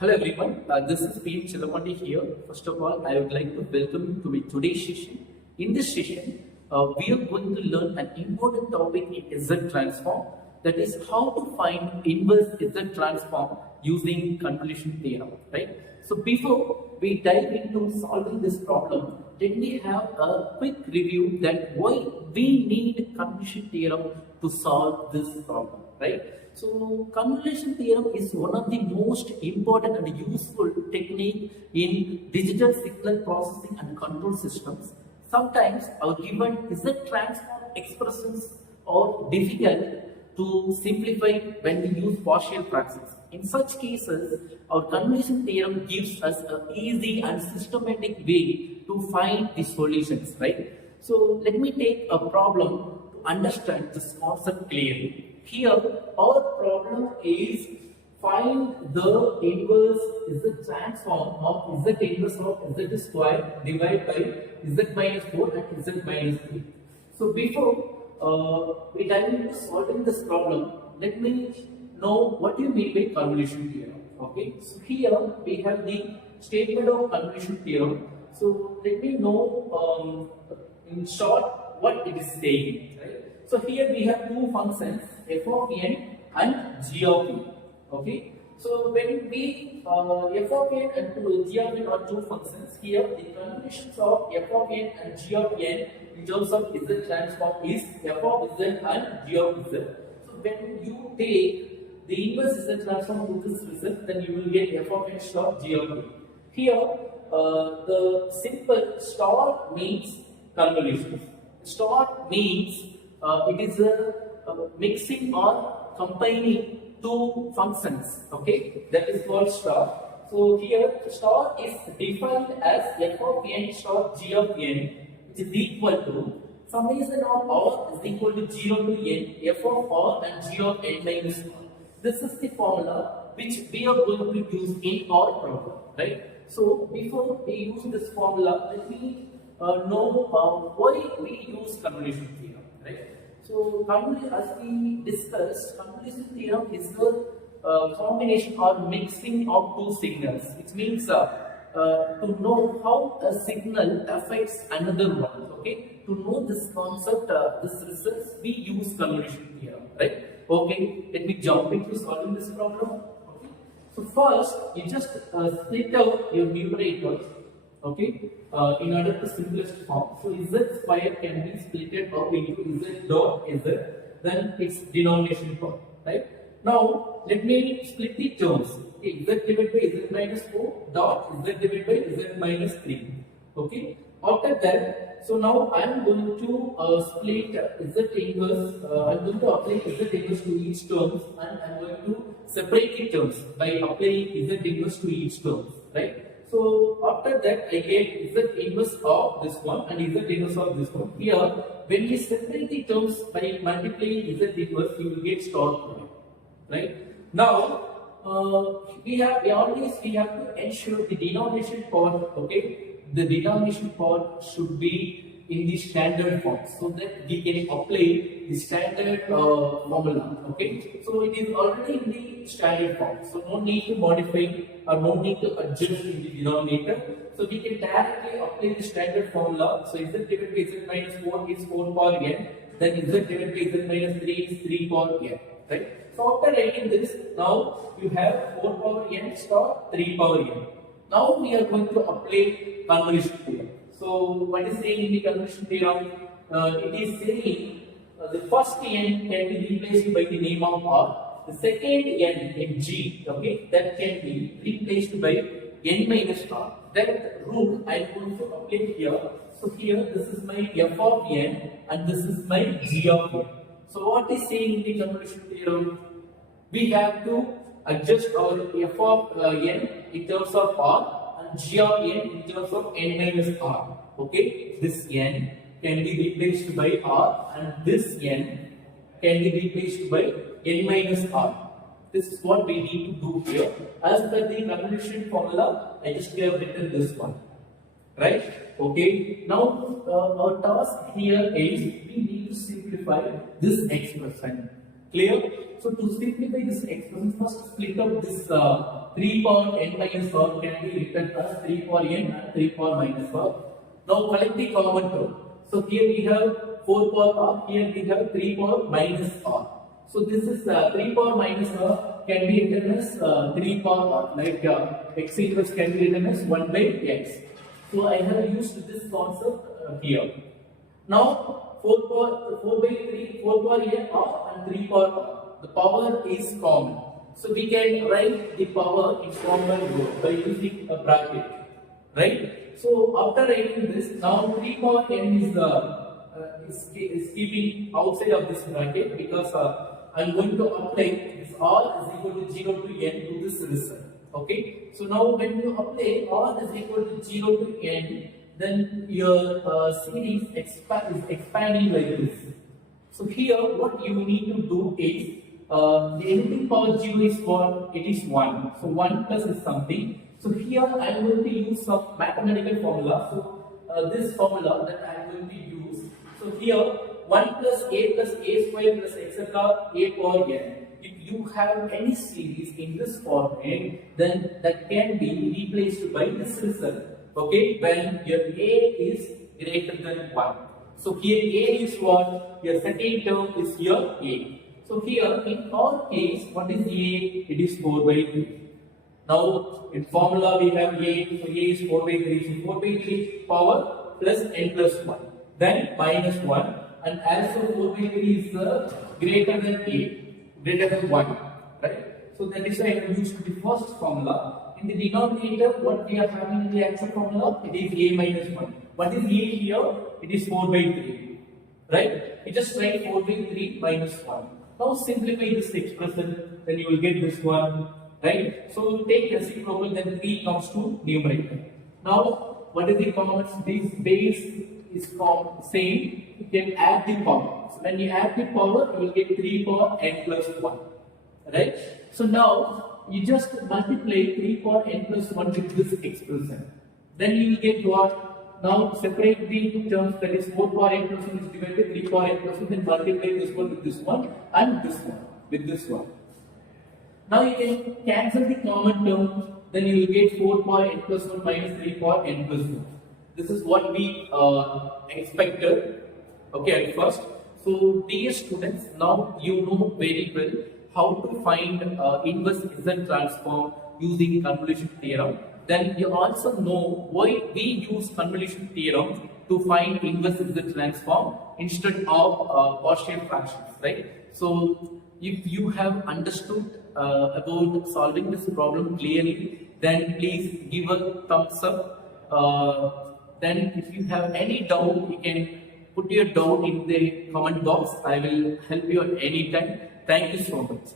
Hello everyone, this is P. Chidamani here. First of all, I would like to welcome you to my today's session. In this session, we are going to learn an important topic in Z transform, that is how to find inverse Z transform using convolution theorem, right? So before we dive into solving this problem, let me have a quick review that why we need convolution theorem to solve this problem, right? So convolution theorem is one of the most important and useful technique in digital signal processing and control systems. Sometimes our given Z transform expressions are difficult to simplify when we use partial fractions. In such cases, our convolution theorem gives us an easy and systematic way to find the solutions, right? So let me take a problem to understand this concept clearly. Here, our problem is find the inverse Z transform of Z inverse of Z square divided by Z minus 4 and Z minus 3. So before we dive into solving this problem, let me know what you mean by convolution theorem. Okay, so here we have the statement of convolution theorem. So let me know in short what it is saying. Right? So here we have two functions f of n and g of n. Okay. So when we f of n and g of n are two functions, here the convolutions of f of n and g of n in terms of Z transform is f of z and g of z. So when you take the inverse Z transform to this result, then you will get f of n star g of n. Here the simple star means convolution. Star means it is a mixing or combining two functions, okay, that is called star. So here star is defined as f of n star g of n, which is equal to summation of r is equal to 0 to n f of r and g of n minus 1. This is the formula which we are going to use in our problem, right? So before we use this formula, let me know why we use convolution theorem, right? So as we discussed, convolution theorem is the combination or mixing of two signals, which means to know how a signal affects another one. Okay, to know this concept, this results, we use convolution theorem, right? Okay, let me jump into solving this problem. Okay, so first you just split out your numerator. Okay, in order to simplest form. So Z square can be split up into Z dot Z, then its denomination form, right? Now let me split the terms. Okay, Z divided by Z minus 4 dot Z divided by Z minus 3. Okay, after that, so now I am going to split Z inverse. I am going to apply Z inverse to each terms, and I am going to separate the terms by applying Z inverse to each terms, right? So after that, I get Z inverse of this one and Z inverse of this one. Here, when we separate the terms by multiplying Z inverse, you will get star product, right? Now we have to ensure the denomination part. Okay, the denomination part should be in the standard form, so that we can apply the standard formula. Okay, so it is already in the standard form, so no need to modify or no need to adjust in the denominator. So we can directly apply the standard formula. So Z divided by Z minus 4 is 4 power n, then Z divided by Z minus 3 is 3 power n, right? So after writing this, now you have 4 power n star 3 power n. Now we are going to apply convolution theorem. So what is saying in the convolution theorem? It is saying the first n can be replaced by the name of r. The second n in G, okay, that can be replaced by n minus r. That rule I am going to apply here. So here this is my f of n and this is my g of n. So what is saying in the convolution theorem? We have to adjust our f of n in terms of r and g of n in terms of n minus r. Okay, this n can be replaced by r and this n can be replaced by n minus r. This is what we need to do here. As per the convolution formula, I just have written this one, right? Okay. Now our task here is we need to simplify this expression. Clear? So to simplify this expression, first split up this 3 power n minus r can be written as 3 power n and 3 power minus r. Now collect the common term. So here we have 4 power r, here we have 3 power minus r. So this is 3 power minus r can be written as 3 power r, like x inverse can be written as 1 by x. So I have used this concept here. Now 4 power n r and 3 power r. The power is common. So we can write the power in common row by using a bracket. Right? So after writing this, now 3 power n is keeping outside of this bracket because I am going to apply this r is equal to 0 to n to this result. Okay? So now when you apply r is equal to 0 to n, then your series is expanding like this. So here what you need to do is the anything power 0 is what? It is 1. So 1 plus is something. So here I am going to use some mathematical formula. So this formula that I am going to use. So here 1 plus a square plus etc. a power n. If you have any series in this format, then that can be replaced by this result. Okay, when your a is greater than 1. So here a is what? Your second term is your a. So here in our case, what is a? It is 4 by 3. Now in formula we have a, so a is 4 by 3. So 4 by 3 power plus n plus 1. Then minus 1, and also 4 by 3 is greater than a, greater than 1. Right? So that is why I have used the first formula. In the denominator, what we are having in the actual formula, it is a minus 1. What is a here? It is 4 by 3. Right? You just write 4 by 3 minus 1. Now simplify this expression, then you will get this one. Right? So take reciprocal, then 3 comes to numerator. Now, what is the common? This base is same. You can add the power. So when you add the power, you will get 3 power n plus 1. Right? So now, you just multiply 3 power n plus 1 with this expression. Then you will get what? Now separate the terms, that is 4 power n plus 1 is divided by 3 power n plus 1, then multiply this one with this one and this one with this one. Now you can cancel the common term, then you will get 4 power n plus 1 minus 3 power n plus 2. This is what we expected, okay, at first. So dear students, now you know very well how to find inverse Z transform using convolution theorem. Then you also know why we use convolution theorem to find inverse Z transform instead of partial fractions, right? So if you have understood about solving this problem clearly, then please give a thumbs up. Then if you have any doubt, you can put your doubt in the comment box. I will help you at any time. Thank you so much.